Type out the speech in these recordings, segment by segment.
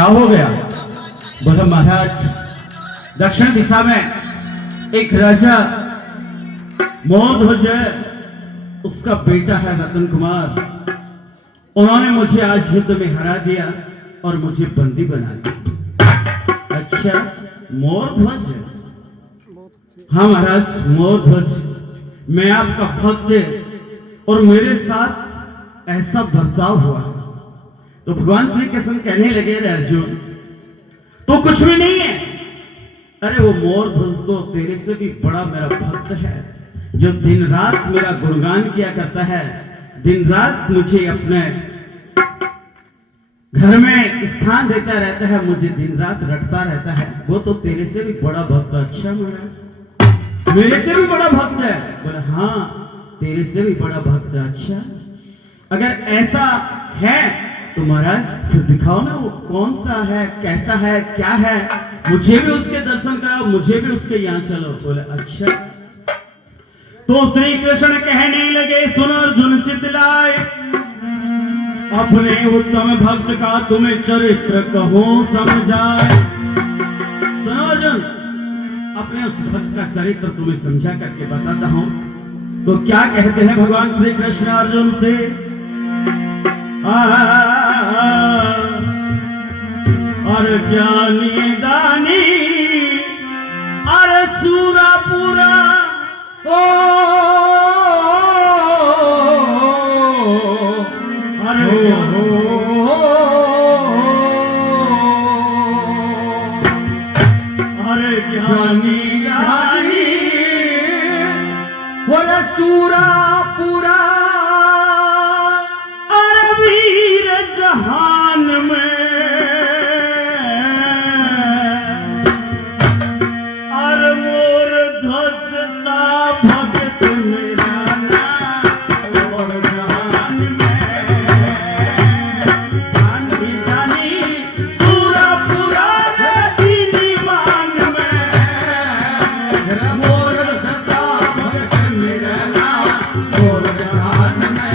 क्या हो गया? बोला महाराज, दक्षिण दिशा में एक राजा मोरध्वज है, उसका बेटा है रतन कुमार। उन्होंने मुझे आज युद्ध में हरा दिया और मुझे बंदी बना दिया। अच्छा, मोरध्वज? हाँ महाराज, मोरध्वज। मैं आपका भक्त और मेरे साथ ऐसा बर्ताव हुआ। तो भगवान श्री कृष्ण कहने लगे, रे अर्जुन तो कुछ भी नहीं है। अरे वो मोरध्वज तो तेरे से भी बड़ा मेरा भक्त है, जो दिन रात मेरा गुणगान किया करता है, दिन रात मुझे अपने घर में स्थान देता रहता है, मुझे दिन रात रटता रहता है। वो तो तेरे से भी बड़ा भक्त। अच्छा महाराज, मेरे से भी बड़ा भक्त है? बोला हाँ, तेरे से भी बड़ा भक्त है। अच्छा, अगर ऐसा है तो महाराज फिर दिखाओ ना, वो कौन सा है, कैसा है, क्या है, मुझे भी उसके दर्शन कराओ, मुझे भी उसके यहाँ चलो। बोले अच्छा। तो श्री कृष्ण कहने लगे, सुन अर्जुन चितलाए, अपने उत्तम भक्त का तुम्हें चरित्र कहो समझाए। सुनो अर्जुन, अपने उस भक्त का चरित्र तुम्हें समझा करके बताता हूं। तो क्या कहते हैं भगवान श्री कृष्ण अर्जुन से? और ज्ञानी दानी अरे सूरापुरा, ओ अरे अरे ज्ञानी दानी अरे सूरापुरा, जहान में और मोर ध्वज सा भगत मेरा नाम, और जहान में जानी जानी सूरापुरा दीनी मान में, मोर दशा भगत मेरा नाम, और जहान में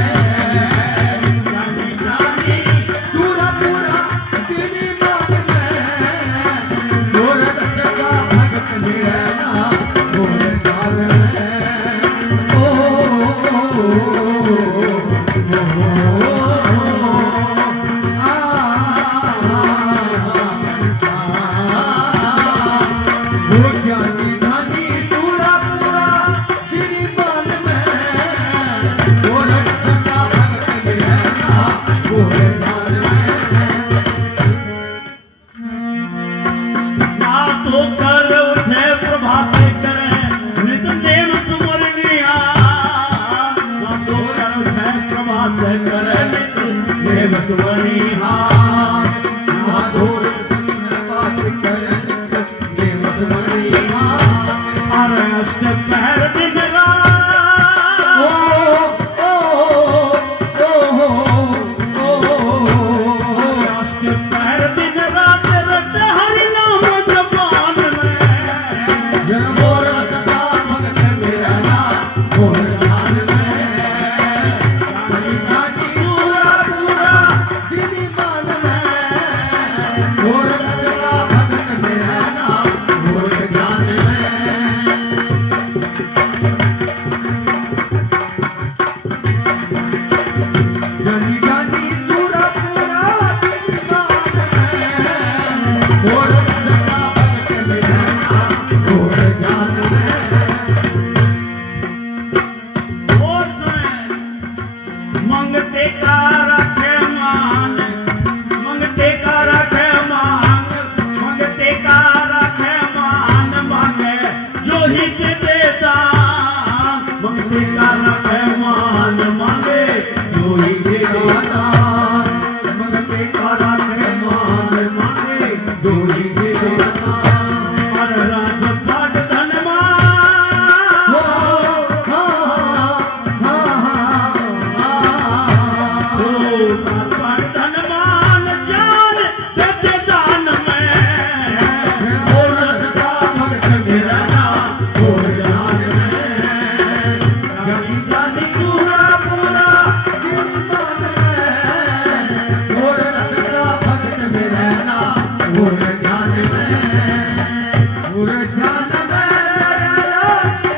मंगते का रखे मान, मंगते का रखे मान, और जान में और जान में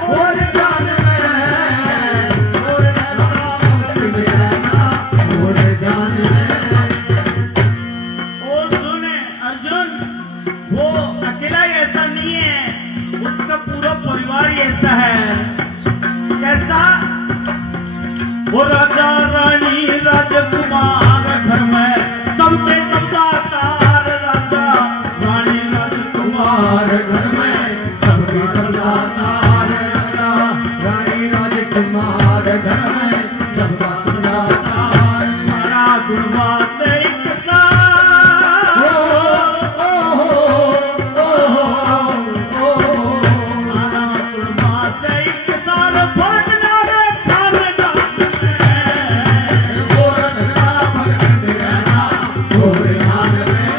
और जान में और भक्त मेरा और जान में। और सुने अर्जुन, वो अकेला ही ऐसा नहीं है, उसका पूरा परिवार ही ऐसा है। कैसा? वो राजा रानी राजकुमार घर में सबके सब दातार, राजा रानी राजकुमार घर में सबके सब दातार, राजा रानी राजकुमार घर में सबका सब दातार। सारा गुणवा से एक सारा गुणवा से एक साल भटना रे खानदान में। और भक्त मेरा और जान में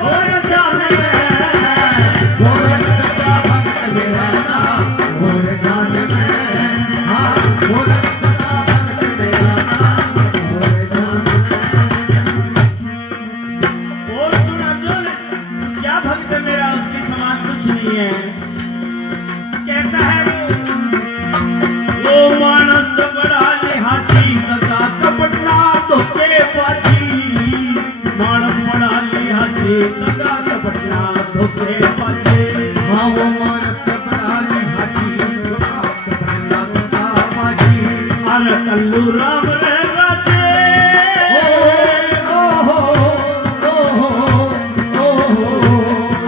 और जान में मेरा और जान में और भक्त मेरा और जान में। और सुन अर्जुन, क्या भक्त है मेरा, उसके समान कुछ नहीं है। कैसा है वो मानस बड़ा लिहाजी, तथा कपटना तो तेरे बाजी। मानस बड़ा लिहाजी, तथा कपटना तो तेरे बाजी। अरे कल्लू राम रे राजे,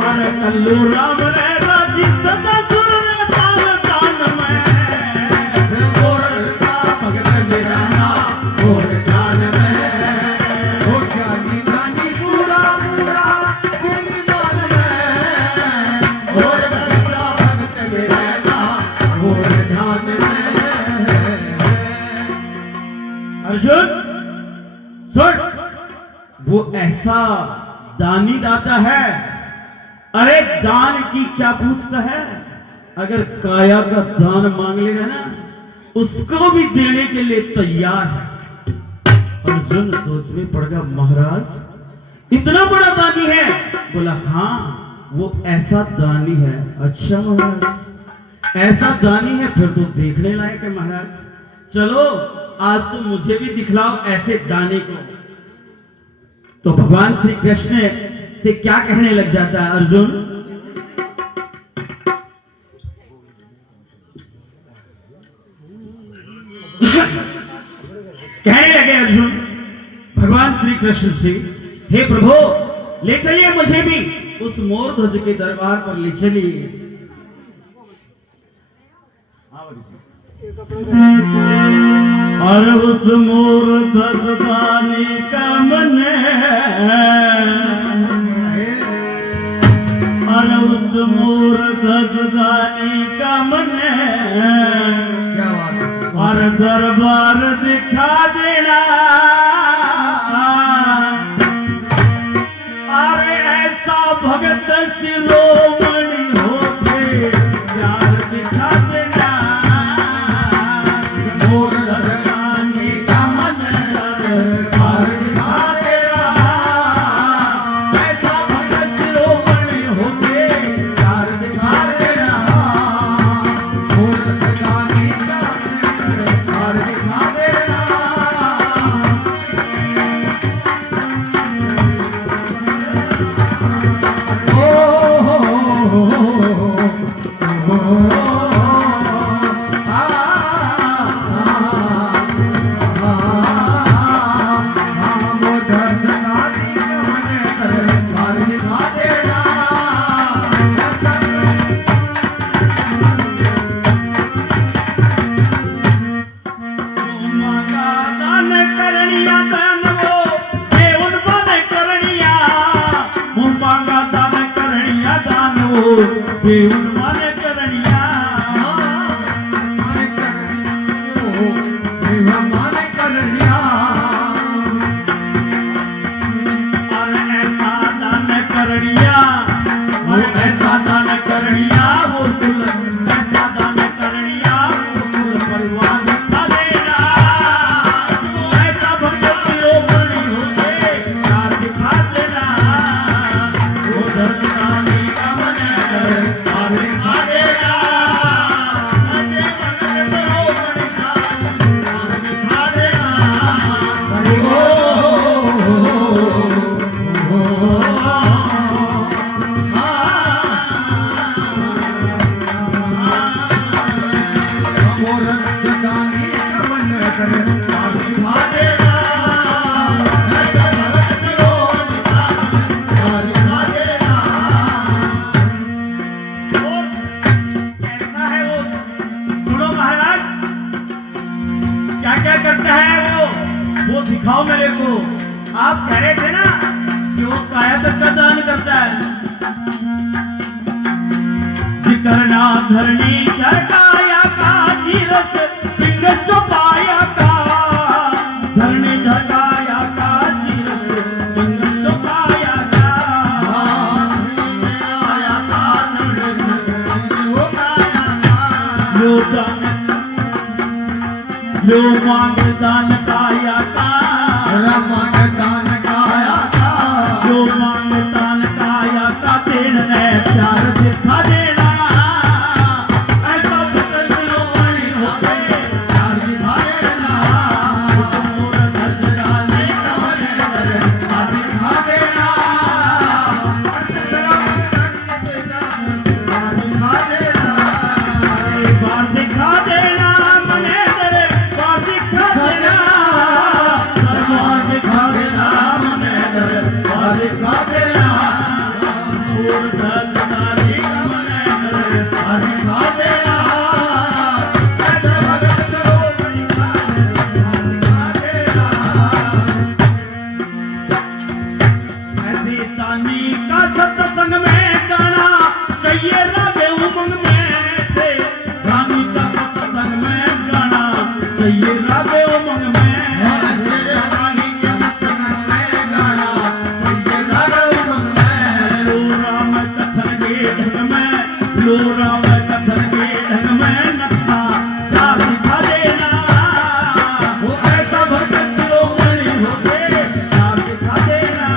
अरे कल्लू राम रे राजी, सदा सुर रे ताल तान में। अर्जुन सुन, वो ऐसा दानी दाता है, अरे दान की क्या पूछता है, अगर काया का दान मांग लेगा ना, उसको भी देने के लिए तैयार है। अर्जुन सोच में पड़ गया, महाराज इतना बड़ा दानी है? बोला हाँ, वो ऐसा दानी है। अच्छा महाराज, ऐसा दानी है, फिर तो देखने लायक है महाराज। चलो आज तो मुझे भी दिखलाओ ऐसे दाने को। तो भगवान श्री कृष्ण से क्या कहने लग जाता है अर्जुन? कहने लगे अर्जुन भगवान श्री कृष्ण से, हे प्रभु ले चलिए मुझे भी उस मोर ध्वज के दरबार पर ले चलिए। और उस मोर ध्वज दानी का मन, और उस मोर ध्वज दानी का मन, क्या बात है। और दरबार दिखा देना। अरे ऐसा भगत शिरोमणि होके प्यार दिखा देना। मोर धरनी का मन दरबार दिखा देना। ऐसा भगत शिरोमणि होके प्यार दिखा देना। मोर धरनी का मन दरबार दिखा देना। देवन माने करनिया। दिखाओ मेरे को। आप कह रहे थे ना कि वो काया तक का दान करता है। जिकरना धरणी धर काया का जीरस पिंड सोपाया का। धरणी धर काया का जीरस पिंड सोपाया का। लो मांग दान काया का। मांग दान काया का। जो मांग दान काया का देना है प्यार दिखा देना। ऐसा भक्त शिरोमणि होके प्यार दिखा देना। उस मोर धज डाले कमरे दर प्यार दिखा देना। प्यार दिखा देना। एक बार दिखा देना मने दरे बार दिखा देना। प्यार दिखा देना। मने दर प्यार दिखा देना। मोर धज डाले मने दरे प्यार दिखा देना। ऐसे भगत शिरोमणि प्यार दिखा देना। ऐसी तानी का सत्संग में गाना चाहिए राधे उमंग में से। रानी का सत्संग में गाना चाहिए राधे उमंग में। लो राम कथन के ढंग में। लो राम कथन के ढंग में नक्शा प्यार दिखा देना। वो ऐसा भक्त शिरोमणि होके प्यार दिखा देना।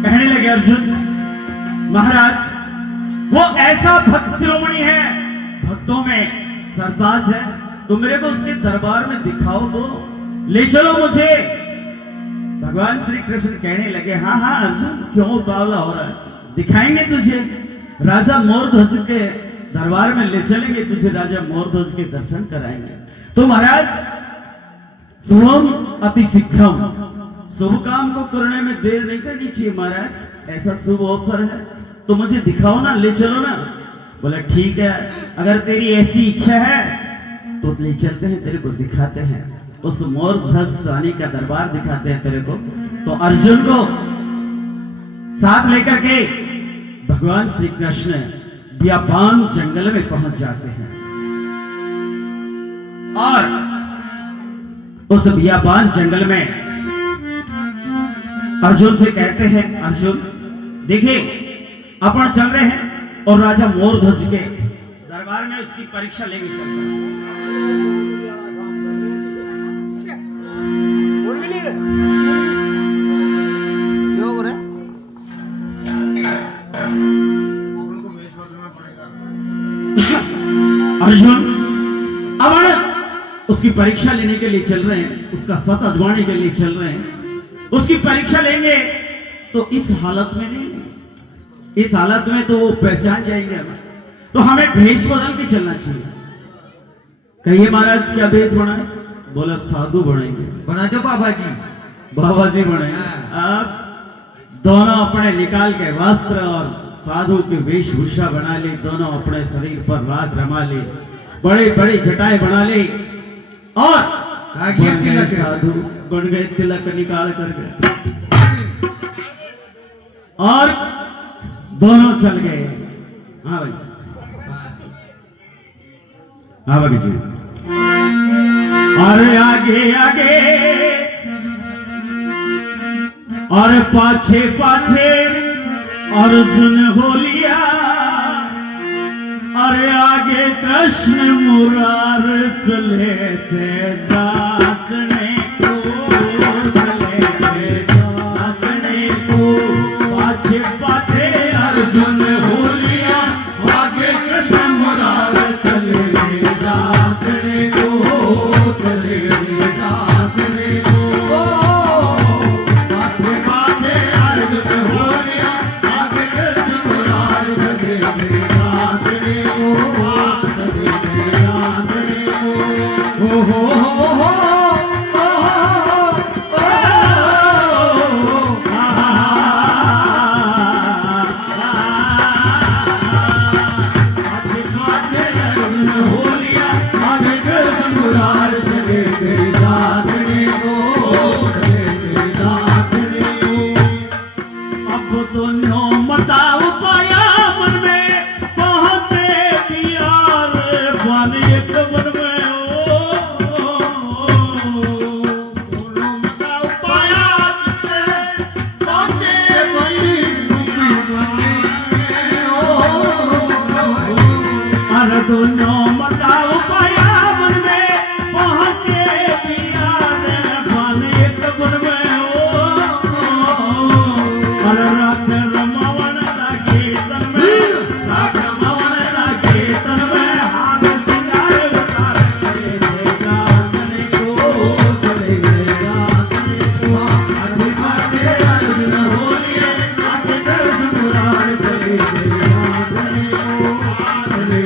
कहने लगे अर्जुन महाराज वो ऐसा भक्त शिरोमणि है, भक्तों में सरताज है, तो मेरे को उसके दरबार में दिखाओ तो ले चलो मुझे। भगवान श्री कृष्ण कहने लगे हाँ हाँ अर्जुन क्यों उतावला हो रहा है, दिखाएंगे तुझे। राजा मोरध्वज के दरबार में ले चलेंगे तुझे, राजा मोरध्वज के दर्शन कराएंगे। तो महाराज शुभम अति शीघ्रम, शुभ काम को करने में देर नहीं करनी चाहिए महाराज, ऐसा शुभ अवसर है तो मुझे दिखाओ ना, ले चलो ना। बोला ठीक है अगर तेरी ऐसी इच्छा है तो ले चलते हैं, तेरे को दिखाते हैं, उस मोरध्वज रानी का दरबार दिखाते हैं तेरे को। तो अर्जुन को साथ लेकर के भगवान श्री कृष्ण बियाबान जंगल में पहुंच जाते हैं और उस बियाबान जंगल में अर्जुन से कहते हैं अर्जुन देखिए अपन चल रहे हैं और राजा मोरध्वज के दरबार में उसकी परीक्षा लेंगे चल रहे हैं। अर्जुन अब उसकी परीक्षा लेने के लिए चल रहे हैं, उसका सत अजमाने के लिए चल रहे हैं। उसकी परीक्षा लेंगे तो इस हालत में नहीं, इस हालत में तो वो पहचान जाएंगे हमें, तो हमें भेष बदल के चलना चाहिए। कहिए महाराज क्या भेष बनाए? बोला साधु बनाएंगे। बना दो बाबा जी। बाबा जी बनाएंगे। अब दोनों अपने निकाल के वस्त्र और साधु की वेशभूषा बना ली, दोनों अपने शरीर पर राग रमा ली, बड़े बड़े जटाएं बना ली और साधु बन गए, तिलक निकाल करके और दोनों चल गए। हाँ भाई हाँ भाई जी। अरे आगे आगे और पाछे पाछे अर्जुन हो लिया, अरे आगे कृष्ण मुरार चले थे जांचने को, चले थे जांचने को। चले रे नाचने को माथे माथे अर्जुन होलिया आगे कृष्ण मुरार चले रे नाचने को चले रे नाचने को हो दोनों मताओ पाया मन में पहुंचे पिया रे बन एक बन में और रात रमवन लागे तन में रात रमवन लागे तन में हाथ सिंगार उतार के जाने को चले जाने को आज माथे अर्जुन होलिए आज दर्द मुरार चले जाने को चले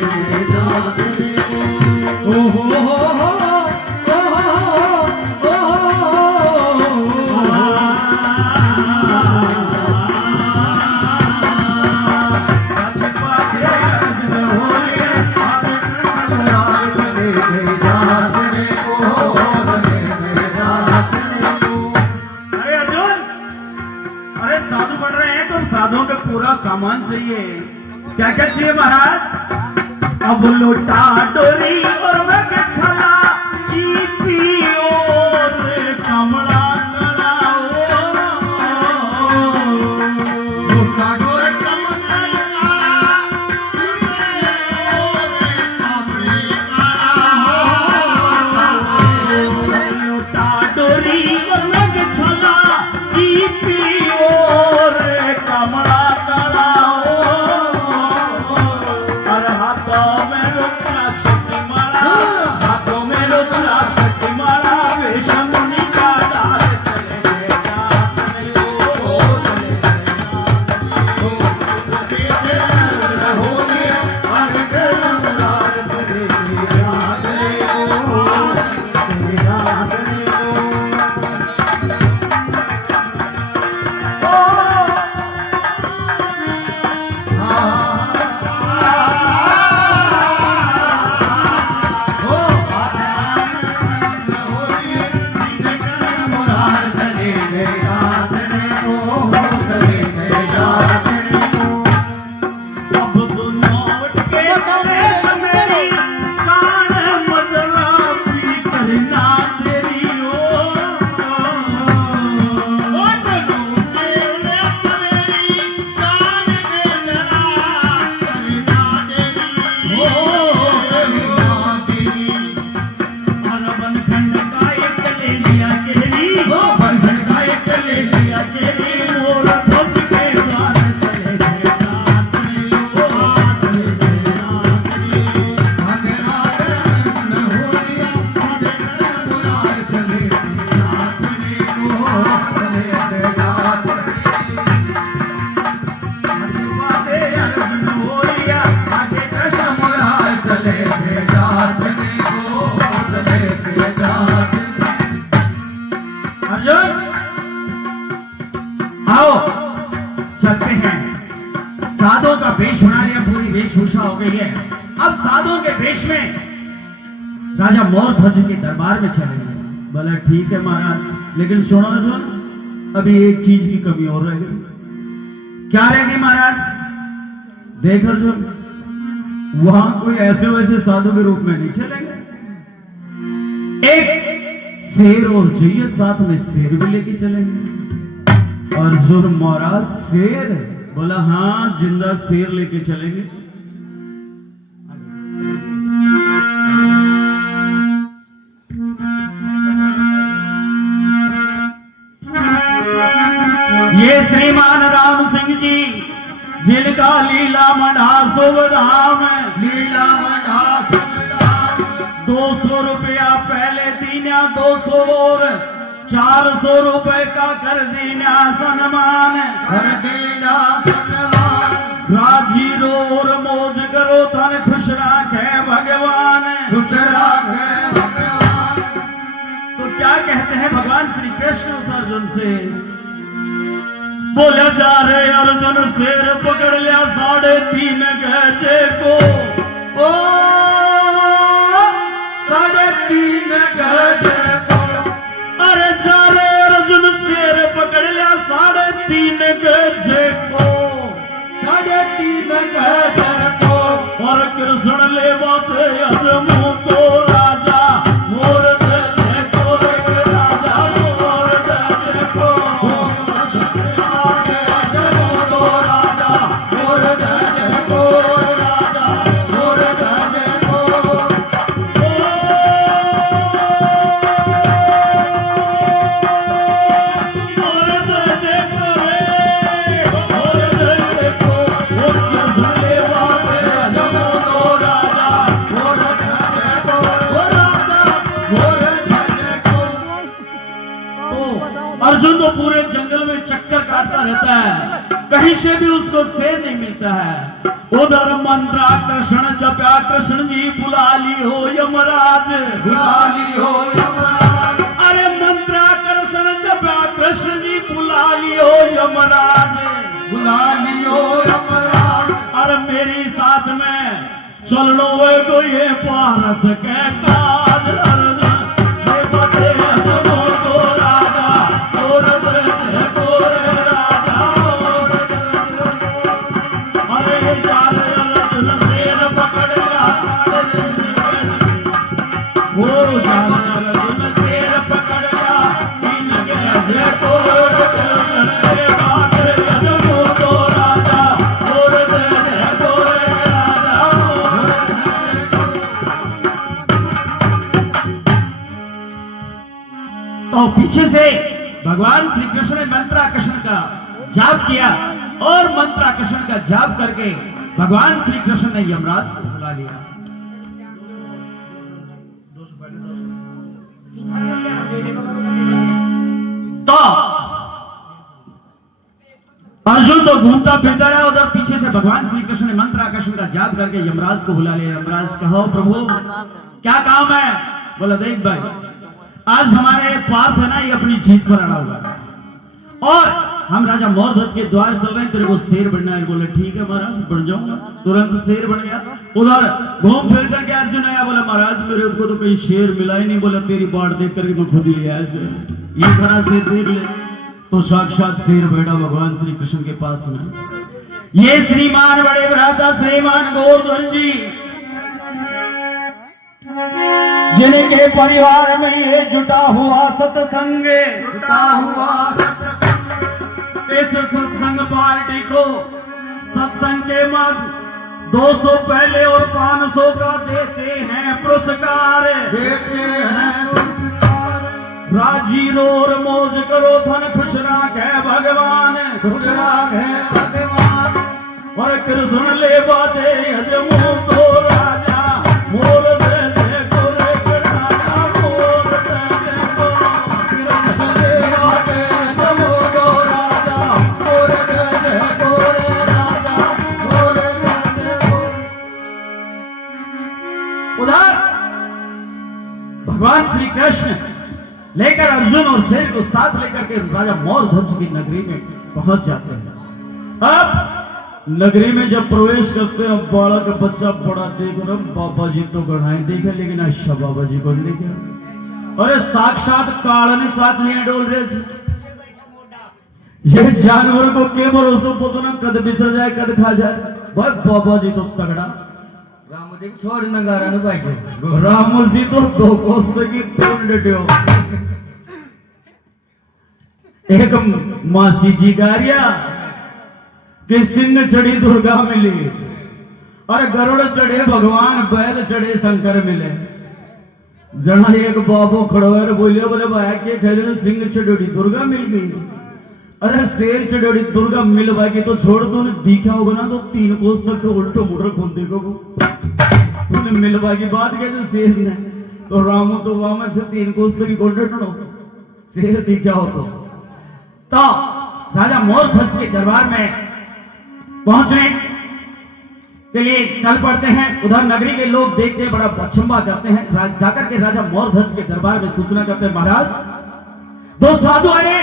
साधुओं का पूरा सामान चाहिए। क्या क्या चाहिए महाराज? अब लोटा डोरी और मग छला चीपी और कमला कलाओ लोटा डोरी कमला लोटा डोरी और मग छला चीपी और कमला कलाओ और हाथों में रुद्राक्ष की माला हाथों में रुद्राक्ष की माला विष्णु का दास चले जाने को चले हो गया आगे गलंदार चले जाने को चले जाने चलते हैं। साधुओं का वेश बना लिया, पूरी वेशभूषा हो गई है। अब साधुओं के वेश में राजा मोर ध्वज के दरबार में चलेंगे। बोला ठीक है महाराज, लेकिन सुनो अर्जुन, अभी एक चीज की कमी और रह गई। क्या रह गई महाराज? देख अर्जुन, वहां कोई ऐसे वैसे साधु के रूप में नहीं चलेंगे। एक शेर और चाहिए, साथ में शेर भी लेके चलेंगे। अर्जुन महाराज शेर? बोला हाँ, जिंदा शेर लेके चलेंगे। ये श्रीमान राम सिंह जी, जिनका लीला मढ़ा शुभ धाम, लीला मढ़ा शुभ धाम, 200 रुपया पहले दीना 200 और 400 रुपए का कर दीना सन्मान। कर देना सन्मान। राजी रो और मौज करो धन खुश राखे भगवान। खुश राखे भगवान। तो क्या कहते हैं भगवान श्री कृष्ण उस अर्जुन से? बोला जा रहे अर्जुन शेर पकड़ लिया 3.5 गजे को। ओ 3.5 गजे को। अरे जा रहे अर्जुन शेर पकड़ लिया 3.5 गजे को। 3.5 गजे को। और कृष्ण ले बाते अजमू तो राजा मोर दे को राजा मोर दे को। अर्जुन तो पूरे जंगल में चक्कर काटता रहता है, कहीं से भी उसको शेर नहीं मिलता है। उधर मंत्राकर्षण जपया कृष्ण जी बुला ली हो यमराज। बुला ली हो यमराज। अरे मंत्राकर्षण जपया कृष्ण जी बुला ली हो यमराज। बुला ली हो यमराज। अरे मेरी साथ में चल लो वे को ये भारत के काज। अर्जुन ये बते को राजा और दे को राजा। अरे जा रहे अर्जुन शेर पकड़ लिया। वो जा रहे अर्जुन शेर पकड़ लिया। 3 गजे को। अरे बाते को राजा और दे को राजा। तो पीछे से भगवान श्री कृष्ण ने मंत्राकर्षण का जाप किया और मंत्राकर्षण का जाप करके भगवान श्री कृष्ण ने यमराज को बुला लिया। तो अर्जुन तो घूमता फिरता रहा, उधर पीछे से भगवान श्री कृष्ण ने मंत्राकर्षण का जाप करके यमराज को बुला लिया। यमराज कहो प्रभु क्या काम है? बोला देख भाई, आज हमारे पार्थ है ना, ये अपनी जीत पर अड़ा हुआ है और हम राजा मौरध्वज के द्वार चल रहे हैं, तेरे को शेर बनना है। बोले ठीक है महाराज बन जाऊंगा। तुरंत शेर बन गया। उधर घूम फिर करके अर्जुन आया, बोला महाराज मेरे को तो कहीं शेर मिला ही नहीं। बोला तेरी बाट देख करके मैं खुद ही लिया है शेर, ये बड़ा शेर देख ले। तो साक्षात शेर बैठा भगवान श्री कृष्ण के पास में। ये श्रीमान बड़े भ्राता श्रीमान गोवर्धन जी, जिनके परिवार में ये जुटा हुआ सत्संग। जुटा हुआ सत्संग। इस सत्संग पार्टी को सत्संग के मद 200 पहले और 500 का देते हैं पुरस्कार। देते हैं पुरस्कार। राजी रो और मौज करो धन खुश राखे भगवान। खुश राखे भगवान। और कृष्ण ले बाते अजमू तो राजा मोर दे को रे राजा मोर दे को। कृष्ण ले बाते अजमू तो राजा मोर दे को राजा मोर दे को। उधर भगवान श्री कृष्ण लेकर अर्जुन और शेर को साथ लेकर के राजा मौरध्वज की नगरी में पहुंच जाते हैं। अब नगरी में जब प्रवेश करते हैं, बड़ा का बच्चा बड़ा देख रहा, बाबा जी तो गढ़ाई देखे लेकिन अच्छा बाबा जी को नहीं देखे। अरे साक्षात कालने साथ लिए डोल रहे। ये जानवर को के भरोसे पता ना कद बिसर जाए कद खा जाए। भाई बाबा जी तो तगड़ा। रामू जी छोड़ नगारा न बैठे। रामू जी तो 2 कोस की टोल डटे हो। एक मासी जी गारिया कि सिंह चढ़ी दुर्गा मिली और गरुड़ चढ़े भगवान, बैल चढ़े शंकर मिले। जना एक बाबू खड़ोर बोले, बोले भाई के खेले तो सिंह चढ़ी दुर्गा मिल गई। अरे शेर चढ़ी दुर्गा मिल भाई तो छोड़ दो, दिखा होगा ना तो 3 कोस तक तो उल्टो मुड़ खोल देखो। तूने मिलवा की बात कैसे शेर ने तो रामू तो वामा से 3 कोस की कोंडटनो शेर दी क्या हो तो राजा मोरध्वज के दरबार में पहुंचने के लिए चल पड़ते हैं। उधर नगरी के लोग देखते हैं, बड़ा अचंभा करते हैं। जाकर के राजा मोरध्वज के दरबार में सूचना करते हैं, महाराज 2 साधु आए,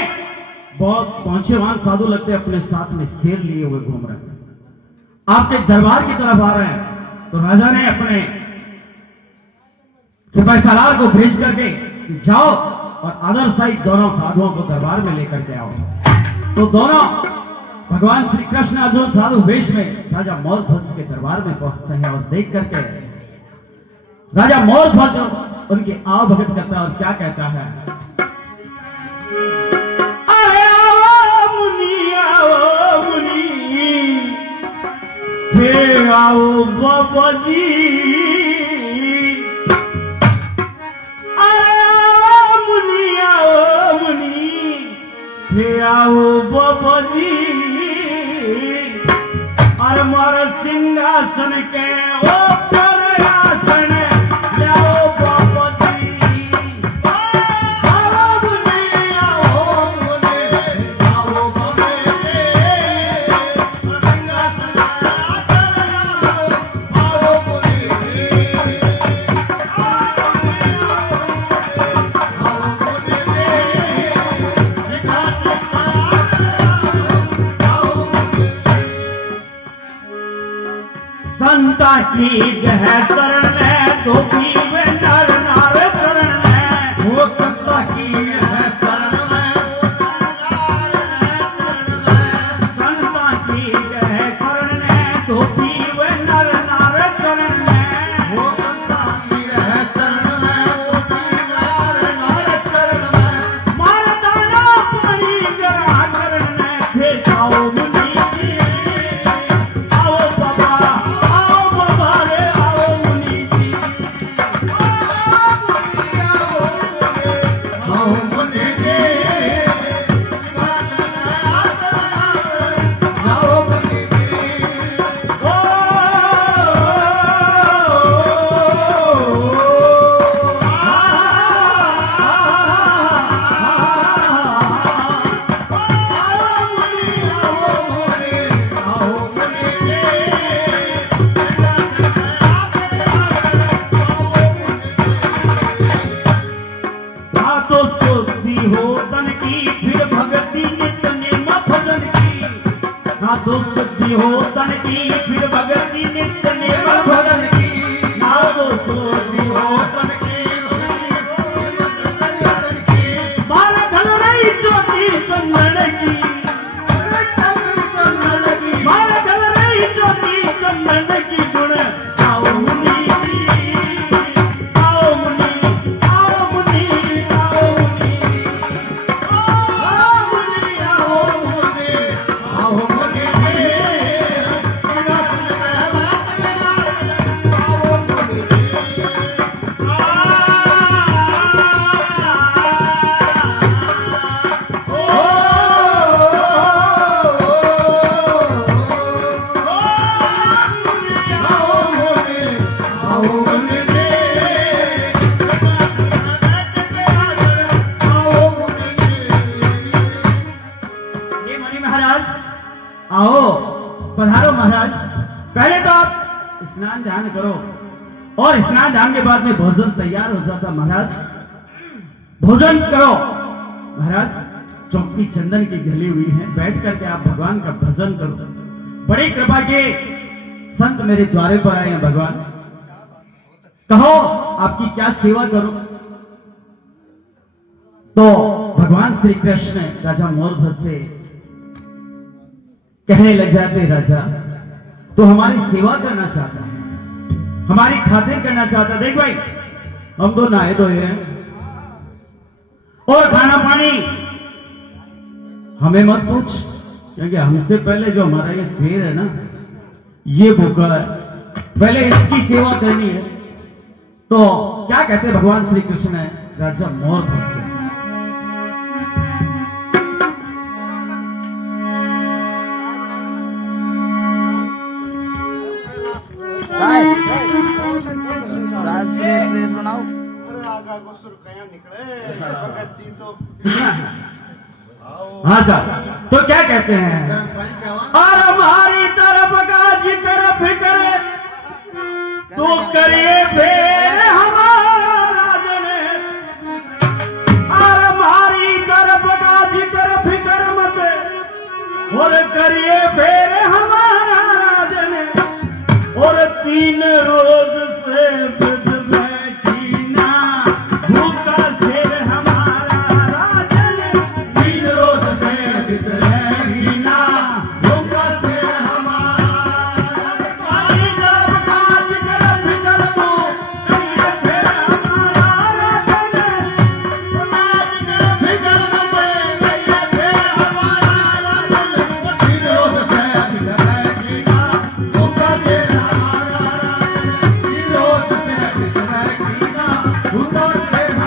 बहुत पहुंचेवान साधु लगते हैं, अपने साथ में शेर लिए हुए घूम रहे हैं, आपके दरबार की तरफ आ रहे हैं। तो राजा ने अपने सिपाही सालार को भेज करके जाओ और आदर सहित दोनों साधुओं को दरबार में लेकर के आओ। तो दोनों भगवान श्री कृष्ण अर्जुन साधु वेश में राजा मोरध्वज के दरबार में पहुंचते हैं और देख करके राजा मोरध्वज उनकी आव भगत करता है और क्या कहता है, अरे आओ मुनि थे आओ बाबा जी, अरे आओ मुनि थे आओ बाबा जी, और मोर सिंहासन के ऊपर आसन लाओ बाबा जी। आओ मुनि आओ बाबा जी, सिंहासन आओ मुनि संता की गह शरण है तो पीवे नर नार चरण है, वो संता की है शरण में, संता की गह शरण है तो पीवे नर नार चरण है, वो संता की है शरण में, वो नार चरण में, मार दाना पानी गरा करण है, थे जाओ मुनि जी, आओ बाबा रे आओ मुनि जी। आओ मुनि जी, आओ मुनि जी, ओ तो शुद्धि हो तन की फिर भक्ति नित नेम भजन की, ना तो शुद्धि हो तन की फिर भक्ति नित नेम भजन की, ना तो शुद्धि हो तन की बार धन रही ज्योति चंदन की, बार धन रही ज्योति चंदन की, गुण आओ मुनि जी, आओ मुनि, आओ मुनि, आओ मुनि। ये मुनि महाराज आओ, पधारो महाराज। पहले तो आप स्नान ध्यान करो और स्नान ध्यान के बाद में भोजन तैयार हो जाता। महाराज भोजन करो। महाराज चौकी चंदन की घली हुई है, बैठ करके आप भगवान का भजन करो। बड़ी कृपा के संत मेरे द्वारे पर आए हैं। भगवान कहो आपकी क्या सेवा करूं? तो भगवान श्री कृष्ण राजा मोरध्वज से कहने लग जाते, राजा तो हमारी सेवा करना चाहता है, हमारी खातिर करना चाहता। देख भाई हम तो नहाए धोए हैं और खाना पानी हमें मत पूछ, क्योंकि हमसे पहले जो हमारा ये शेर है ना, ये भूखा है, पहले इसकी सेवा करनी है। तो क्या कहते भगवान श्री कृष्ण है राजा मोरध्वज से, फ्रेश बनाओ। भगती तो हाँ साहब, तो क्या कहते हैं? गर्म पानी पियावा और हमारी तरफ का जिक्र फिक्र तो करिए फिर हमारा राजन, और हमारी तरफ का जिक्र फिक्र मत और करिए फिर हमारा राजन, और 3 रोज से वृद्ध बैठी ना भूखा शेर हमारा राजन, 3 रोज से वृद्ध बैठी ना भूखा शेर हमारा। हमारी तरफ का जिक्र फिक्र तो करिए फिर हमारा राजन, फिकर मत करिए फिर हमारा राजन, 3 रोज से वृद्ध बैठी ना भूखा शेर हमारा राजन, 3 रोज से वृद्ध बैठी ना भूखा शेर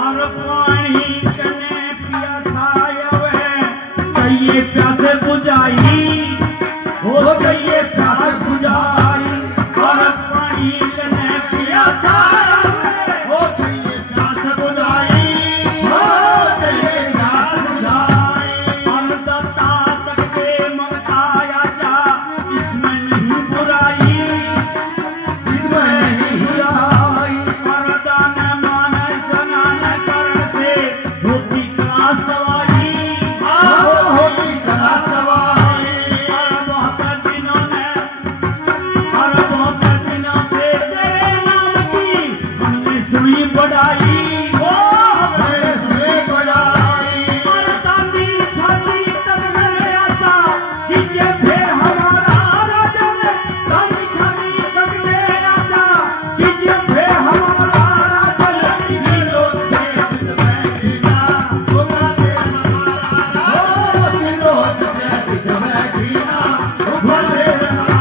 और पानी कने प्यासायवे चाहिए प्यासे बुझाई, हो चाहिए प्यास बुझाई, और पानी कने प्यासायवे हो चाहिए प्यास बुझाई, हो चाहिए प्यास बुझाई। और दत्ता तक के ममताया जा इसमें नहीं बुराई, इसमें नहीं बुराई, और दान मान स्नान करण से होती का सवाई, होती कला सवाई। और बहुत दिनों से तेरे नाम की हमने सुनी बढ़ाई, ओ हमने सुने बढ़ाई, और दानी छाती तक मेरे आजा कीजिए फिर हमारा राजन, दानी छाती तक मेरे आजा कीजिए फिर हमारा राजन, 3 रोज से वृद्ध बैठी ना भूखा शेर हमारा। ओ 3 रोज से वृद्ध बैठी ना भूखा शेर हमारा।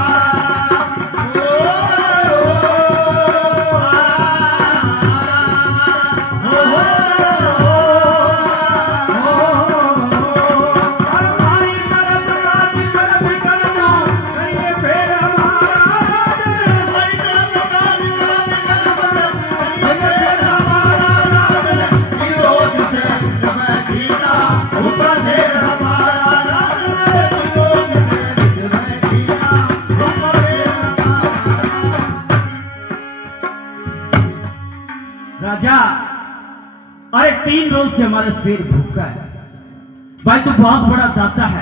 और हमारी तरफ का जिक्र फिक्र तो करिए फिर हमारा राजन, हमारी तरफ का जिक्र फिक्र करिए फिर हमारा राजन, 3 रोज से वृद्ध बैठी ना भूखा शेर हमारा राजन, 3 रोज से वृद्ध बैठी ना भूखा शेर हमारा। राजा अरे 3 रोज से हमारा शेर भूखा है। भाई तू बहुत बड़ा दाता है,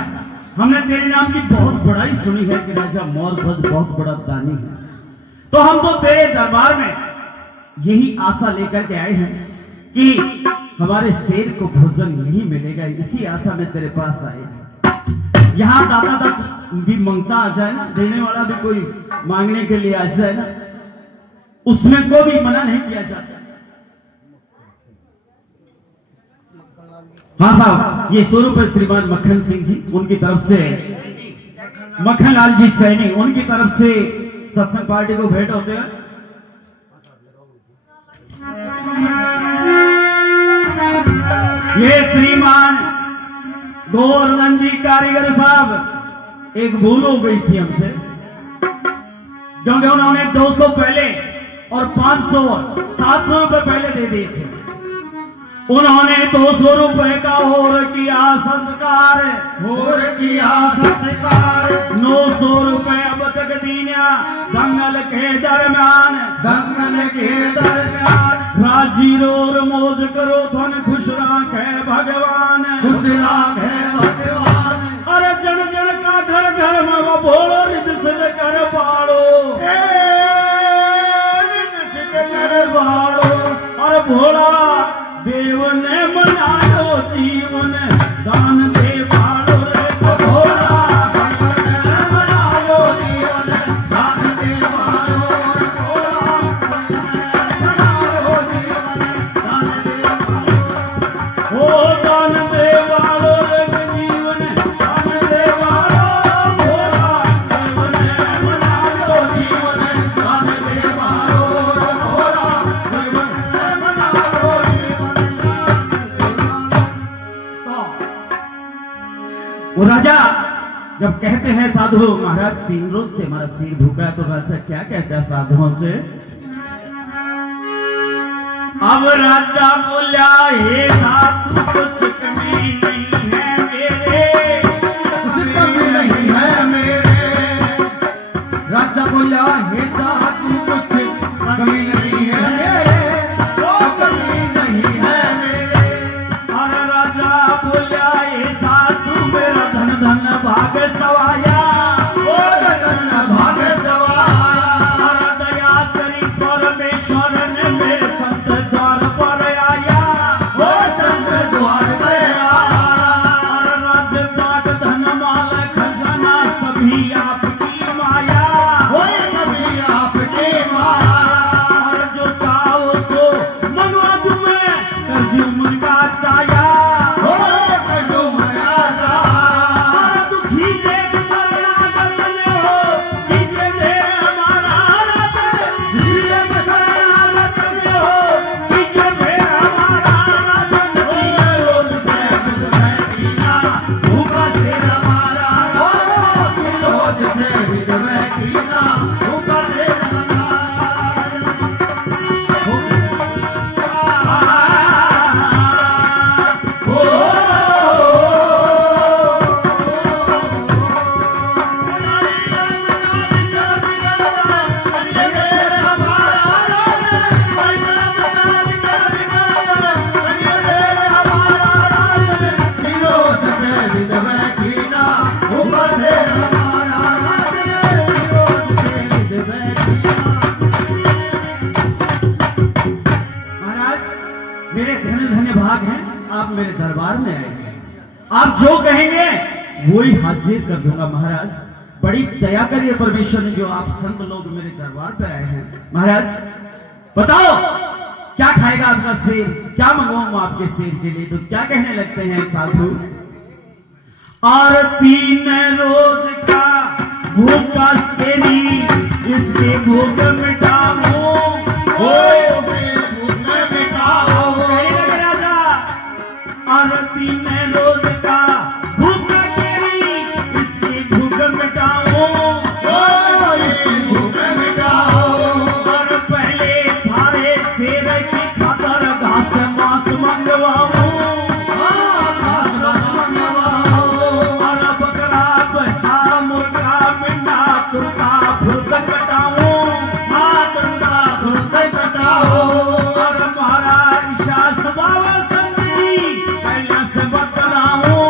हमने तेरे नाम की बहुत बड़ाई सुनी है कि राजा मौरध्वज बहुत बड़ा दानी है, तो हम तो तेरे दरबार में यही आशा लेकर के आए हैं कि हमारे शेर को भोजन नहीं मिलेगा, इसी आशा में तेरे पास आए हैं। यहाँ दाता तक भी मांगता आ जाए ना, देने वाला भी कोई मांगने के लिए आ जाए ना, उसमें को भी मना नहीं किया जाता। हाँ साहब, ये 100 रुपए श्रीमान मक्खन सिंह जी उनकी तरफ से, मक्खन लाल जी सैनी उनकी तरफ से सत्संग पार्टी को भेंट होते हैं। ये श्रीमान गोवर्धन जी कारीगर साहब, एक भूल हो गई थी हमसे, क्योंकि उन्होंने 200 पहले और 500 700 रुपए पहले दे दिए थे। उन्होंने 200 रुपए का और किया संस्कार, और किया सत्कार, 900 रुपए अब तक दीना दंगल के दरम्यान, दंगल के दरम्यान राजी और मौज करो धन खुश राखे भगवान, खुश राखे भगवान। अरे जन जन का घर घर में वो भोलो रिद सिद्ध कर पाड़ो, कर बाड़ो, और भोला देव ने मनायो जीवन दान दे पाड़ो रे, भोला भगवान बनायो जीवन दान दे बाड़ो, भोला बनायो जीवन दान दे बाड़ो, ओ दान देवा वो राजा जब कहते हैं साधु महाराज 3 रोज से हमारा सिर भूखा है, तो राजा क्या कहता है साधुओं से? अब राजा बोला हे साधु कुछ कमी नहीं है मेरे, कुछ कमी नहीं है मेरे। राजा बोला हे साधु कुछ कमी नहीं है मेरे, वो कमी नहीं है मेरे। और राजा बोला हे साधु मेरा धन धन भाग सवाया, वो धन भाग सवाया। और दया करी परमेश्वर ने मेरे संत द्वार पर आया, वो संत द्वार पे आया। और राजपाट धन माल खजाना सभी आपकी माया, वो सभी आपकी माया। और जो चाहो सो मनवा तुम्हें कर दूं मन का चाया। वो कटु मन आजा। और दुखी देख शरणागत ने हो कीजिए दे हमारा राजन, धीरे में शरणागत ने हो कीजिए दे हमारा राजन। तीन रोज से खुद बैठीना, भूखा से हमारा। ओ तीन रोज से खुद बैठीना, भूखा से हमारा। महाराज मेरे धन्य धन्य भाग हैं, आप मेरे दरबार में आए हैं, आप जो कहेंगे वही हाजिर कर दूंगा। महाराज बड़ी दया करिए परमेश्वर ने, जो आप संत लोग मेरे दरबार पे आए हैं। महाराज बताओ क्या खाएगा आपका शेर, क्या मंगवाऊं आपके शेर के लिए? तो क्या कहने लगते हैं साधु? और 3 रोज का भूखा शेरी इसके भूख मिटाऊं। और 3 रोज का भूखा केरी इसकी भूख मिटाऊं। और पहले थारे शेर की खातर घास मांस मंगवाऊं। और बकरा पैसा मुर्गा मिंडा तुर्का फुर्द कटाऊं। और मारा ईशा स्वभाव संगी कैलाश बतलाऊं।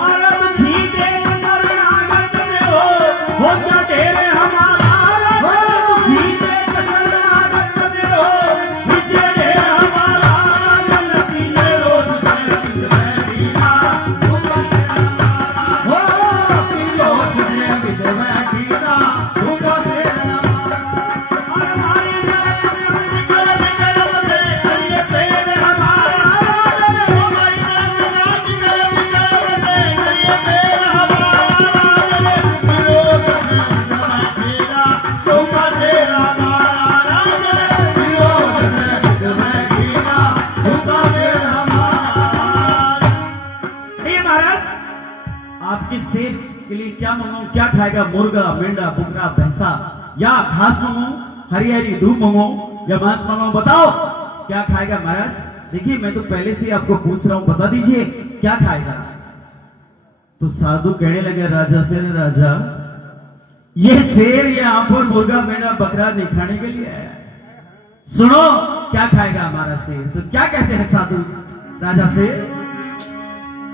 और अब घी देख शरणागत ने हो क्या ढेरे हमारा राजन। घी देख शरणागत ने हो कीजिए ढेर हमारा राजन। 3 रोज से खुद बैठीना, और हमारे करिए पेड़ हमारा राजन। हे महाराज आपके शेर के लिए क्या मंगाऊं, क्या खाएगा? मुर्गा मेंढा बुकरा भैंसा या घास मंगाऊं, हरी हरी धूप मंगाऊं या मांस मंगाऊं? बताओ क्या खाएगा महाराज? देखिए मैं तो पहले से ही आपको पूछ रहा हूं, बता दीजिए क्या खाएगा। तो साधु कहने लगे राजा से, राजा ये शेर यहाँ पर मुर्गा मेंढा बकरा नहीं खाने के लिए आया है, सुनो क्या खाएगा हमारा शेर। तो क्या कहते हैं साधु राजा से?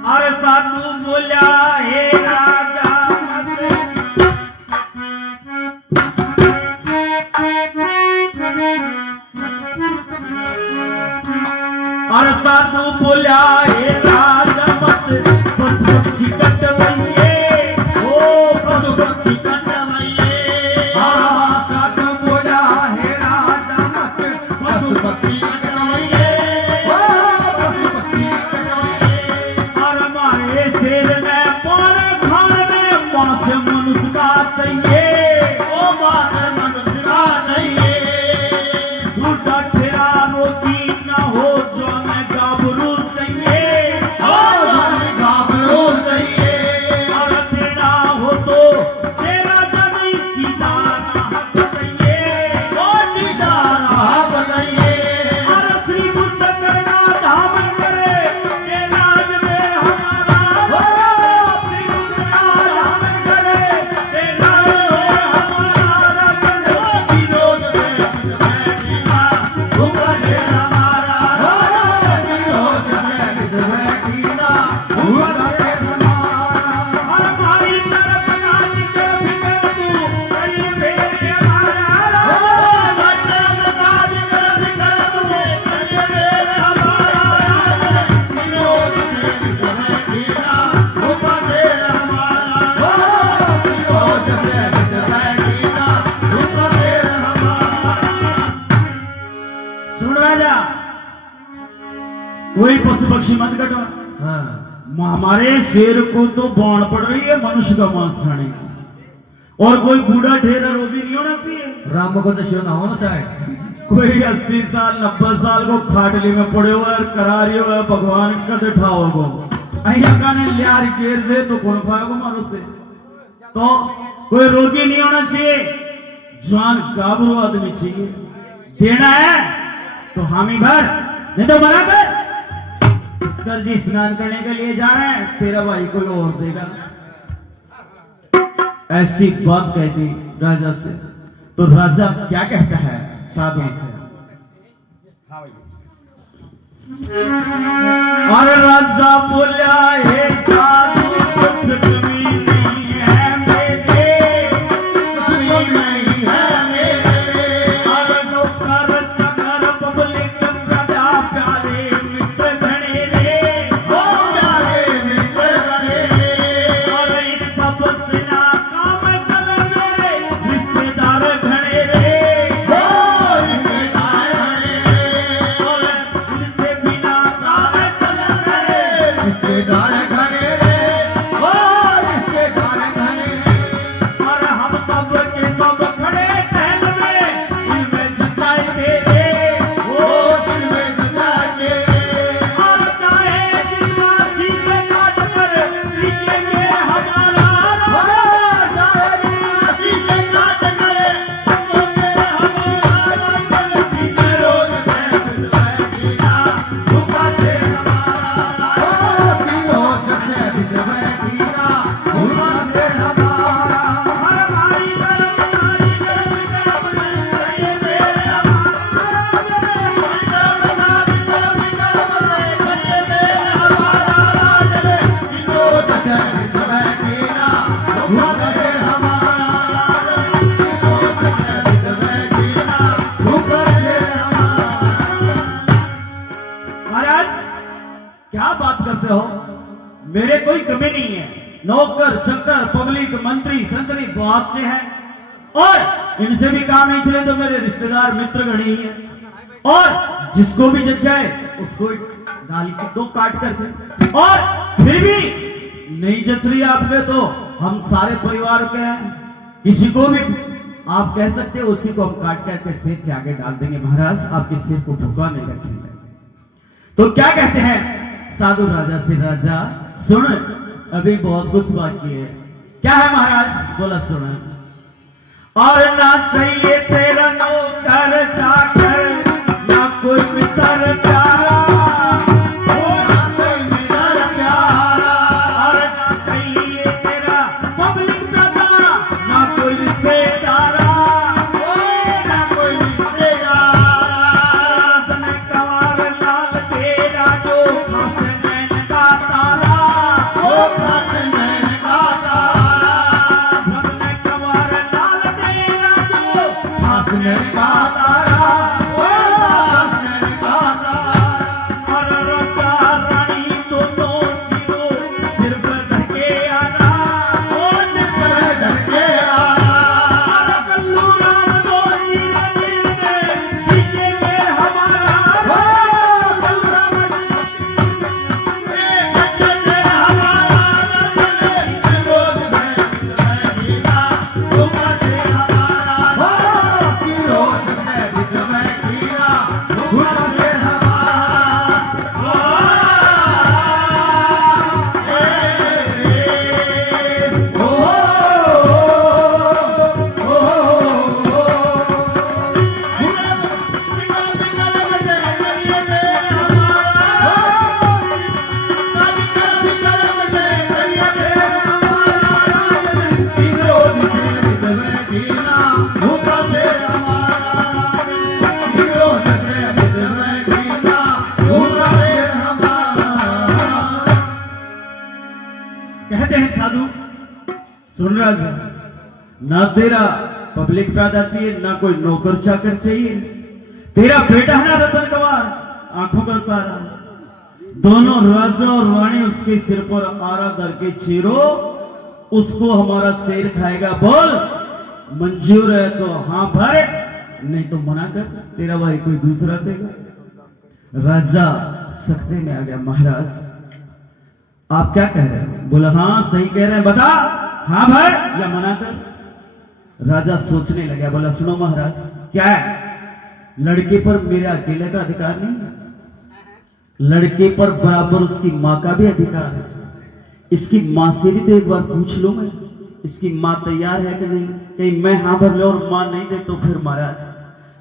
और साधु बोला हे राजा और साधु बोला हे राजा मत पशु पक्षी कटवाइए, ओ पशु पक्षी कटवाइए। साधु बोला हे राजा मत पशु पक्षी कटवाइए, पशु पक्षी कटवाइए। और हमारे शेर ने पौने खाने में मांस मनुष्य का चाहिए, ओ मासे मनुष्यरा चाहिए, बूढ़ा ठेरा रोगी न हो जवान गाभरू चाहिए, ओ जवान गाभरू चाहिए, और तेरा हो तो तेरा जनी सीधा राह चाहिए, ओ सीधा राह बताइए, और श्री मुसकरना धाम करे के राज में हमारा, श्री मुसकरना धाम करे, के राज में हमारा राजन, विरोध से बैठीना भूखा से हमारा, विरोध से बैठीना भूखा से हमारा, और हमारी तरफ नाच के फिकर तू कई फेरे हमारा, सुन राजा, कोई पशु पक्षी मत कटवा। हमारे शेर को तो बाण पड़ रही है मनुष्य का मांस खाने की, और कोई बूढ़ा ठेरा रोगी नहीं होना चाहिए। राम को तो शिव ना होना चाहे, कोई 80 साल 90 साल को खाटली में पड़े हुए और करारी हुए भगवान का तो ठाओगो अहिया ने लियार घेर दे तो कौन खाएगा मारो से। तो कोई रोगी नहीं होना चाहिए, जवान गाभरू आदमी चाहिए। देना है तो हामी भर, नहीं तो मना कर। पुष्कर जी स्नान करने के लिए जा रहे हैं, तेरा भाई कोई और देगा। ऐसी बात कहती राजा से, तो राजा क्या कहता है साधु से, और राजा बोला हे साधु कुछ कमी नहीं है मेरे, नहीं है मेरे, और नौकर चकर पब्लिक प्रजा प्यारे मित्र घने रे, हो प्यारे मित्र बने, और इन सब से ना काम चले मेरे रिश्तेदार घने रे, हो रिश्तेदार बने, और इनसे बिना काम चले मेरे रिश्तेदार घने रे, हो रिश्तेदार घने, और हम सब के सब खड़े टहल में इनमें जचाए तेरे, हो दिल में सजा के, और चाहे जिसका शीशे काट कर लीजिएंगे हमारा हो सारी नासी से काट करे, हमने हमारा चल विरोध से बैठीना भूखा से हमारा, हो विरोध से बैठीना भूखा से हमारा, और हमारी तरफ नारी विक्रम करिए मेरे हमारा, विक्रम करिए मेरे हमारा राज में, विरोध से बैठीना भूखा से हमारा, विरोध से बैठीना भूखा से हमारा। महाराज क्या बात करते हो, मेरे कोई कमी नहीं है। नौकर चक्कर पब्लिक मंत्री संतरी बहुत से हैं, और इनसे भी काम नहीं चले तो मेरे रिश्तेदार मित्र गण ही है, और जिसको भी जच जाए उसको गाली की दो काट करके, और फिर भी नहीं जच रही आप पे तो हम सारे परिवार के हैं, किसी को भी आप कह सकते हो उसी को हम काट करके सिर के आगे डाल देंगे। महाराज आपके सिर को भूखा नहीं रखेंगे। तो क्या कहते हैं साधु राजा से, राजा सुन अभी बहुत कुछ बाकी है। क्या है महाराज, बोला सुन, और ना चाहिए तेरा नौकर चाकर, ना कोई मित्र प्यारा, हो ना कोई मेरा प्यारा, और ना चाहिए तेरा पब्लिक प्रजा, ना कोई रिश्तेदारा, हो ना कोई रिश्तेदार, तने कवार लाल तेरा जो खास नैन का तारा, हो खास नैन का तारा, तने कवार लाल तेरा जो खास नैन का तारा, हो खास नैन का तारा, और राजा रानी दोनों जीरो सिर पर ढके आना, हो सिर पर धड़के आरा, और कल्लू राम दो जीरो दिल में खींचेंगे हमारा, हो कलराम खींचेंगे हमारा, विरोध से बैठीना सुन राजा, ना तेरा पब्लिक पैदा चाहिए, ना कोई नौकर चाकर चाहिए। तेरा बेटा है ना रतन कुमार, आंखों का तारा, दोनों राजा और रानी उसके सिर पर आरा धर के चीरो, उसको हमारा शेर खाएगा। बोल मंजूर है तो हाँ भर, नहीं तो मना कर, तेरा भाई कोई दूसरा देगा। राजा सकते में आ गया, महाराज आप क्या कह रहे हैं? बोला हाँ सही कह रहे हैं, बता हाँ भर या मना कर। राजा सोचने लगा, बोला सुनो महाराज, क्या है? लड़के पर मेरे अकेले का अधिकार नहीं है, लड़के पर बराबर उसकी माँ का भी अधिकार है। इसकी माँ से भी तो एक बार पूछ लो मैं, इसकी माँ तैयार है कि नहीं? कहीं मैं हाँ भर ले और माँ नहीं दे तो फिर महाराज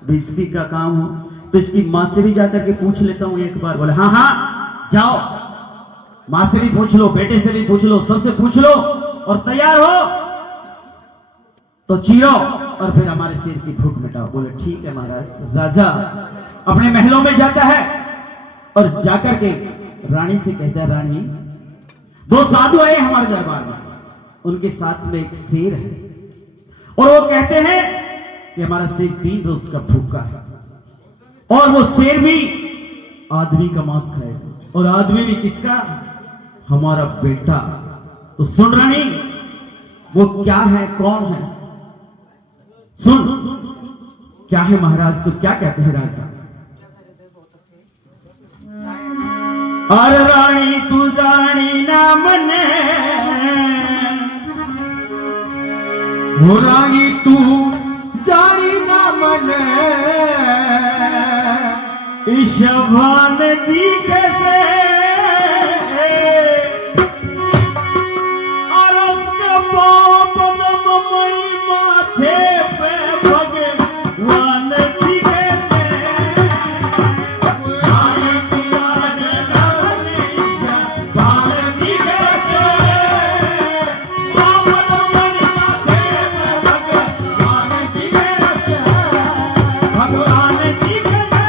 बेइज्जती का काम हो, तो इसकी माँ से भी जाकर के पूछ लेता हूँ एक बार। बोले हाँ हाँ जाओ, माँ से भी पूछ लो, बेटे से भी पूछ लो, सबसे पूछ लो, और तैयार हो तो चीरो और फिर हमारे शेर की भूख मिटाओ। बोले ठीक है महाराज। राजा अपने महलों में जाता है और जाकर के रानी से कहता है, रानी दो साधु आए हमारे दरबार में, उनके साथ में एक शेर है और वो कहते हैं कि हमारा शेर 3 रोज का भूखा है और वो शेर भी आदमी का मांस खाएगा, और आदमी भी किसका? हमारा बेटा। तो सुन रानी, वो क्या है, कौन है? सुन क्या है महाराज, तो क्या कहते हैं राजा? अरे रानी तू जानी ना मने, हो रानी तू जानी ना मने, ईशभान दी कैसे और उसके पाप दम मई माथे पे भगवान दी कैसे। रानी तेरा जन्म ईशभान दी कैसे, पाप दम मई माथे पे भगवान दी कैसे, भगवान दी कैसे।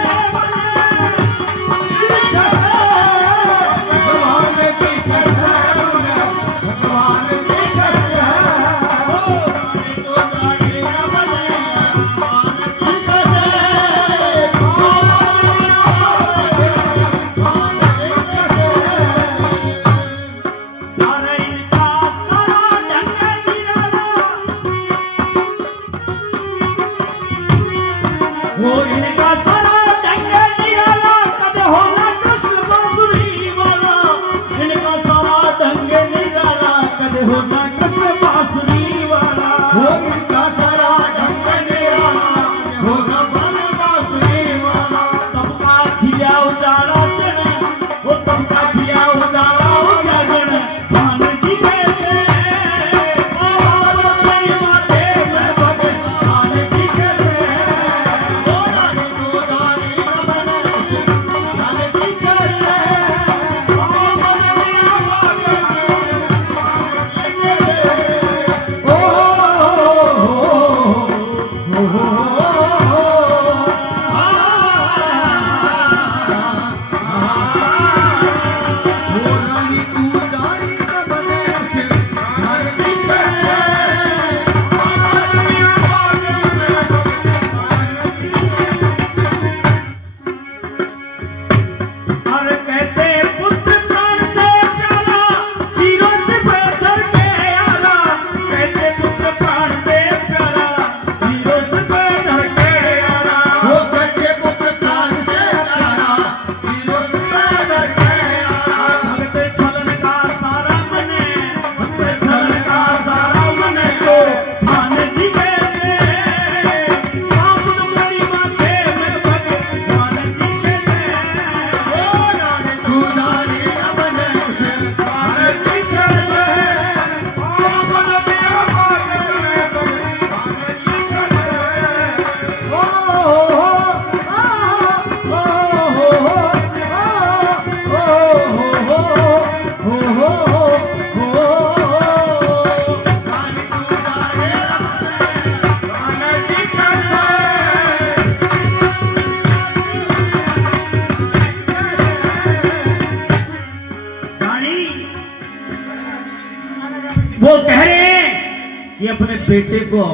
कि अपने बेटे को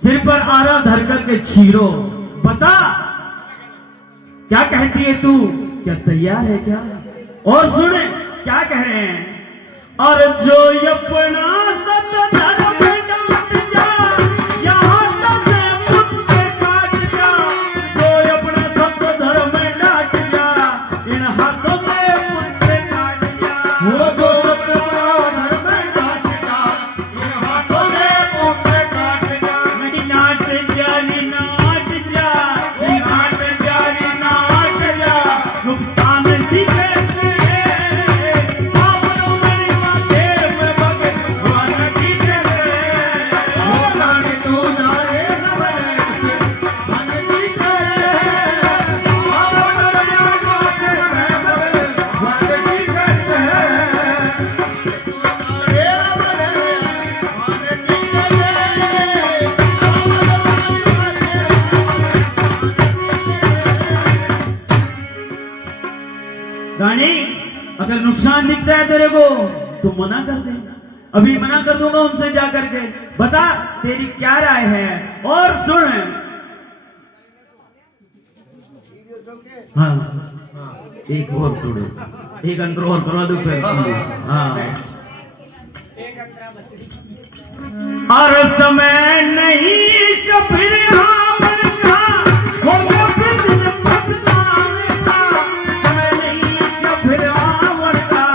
सिर पर आरा धर करके चीरो। बता क्या कहती है तू, क्या तैयार है क्या? और सुने क्या कह रहे हैं, और जो अपना सत धर्म डांट जा, यहाँ से मुझे काट जा। जो अपना सत धर्म डांट जा, इन हाथों से मुझे काट जा। वो जो सत्य धर्म काट जा, इन हाथों से मुझे काट जा। नहीं नाट जारी नाट जा, नाट जारी नाट जा। नुकसान दी कैसे वो जाने तू जाने खबर से मन की कैसे बाबा दुनिया काटे मैं बगल मन की कैसे ये रबर मन की रानी, अगर नुकसान दिखता है तेरे को तो मना कर दे। अभी मना कर दूंगा उनसे जा करके। बता तेरी क्या राय है? और सुन, हाँ एक और तोड़ो, एक अंतर और करवा दो फिर। हाँ और समय नहीं से फिर आवन का, होगा फिर दिन पछताने का। समय नहीं से फिर आवन का,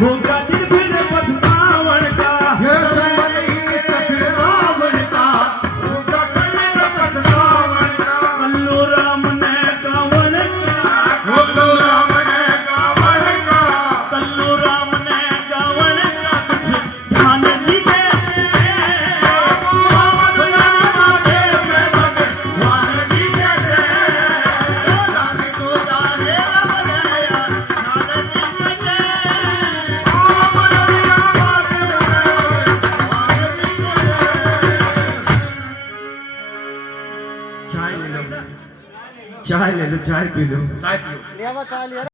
होगा दिन फिर पछतावन का। ये समझी सफिर रावण का उनका करने का पछतावन का। कल्लू राम ने कावन का, वो तो राम ने कावड़ का कल्लू राम ने कावन का। कुछ ध्यान दी कैसे चाय ले लो, चाय ले लो, चाय पी लो।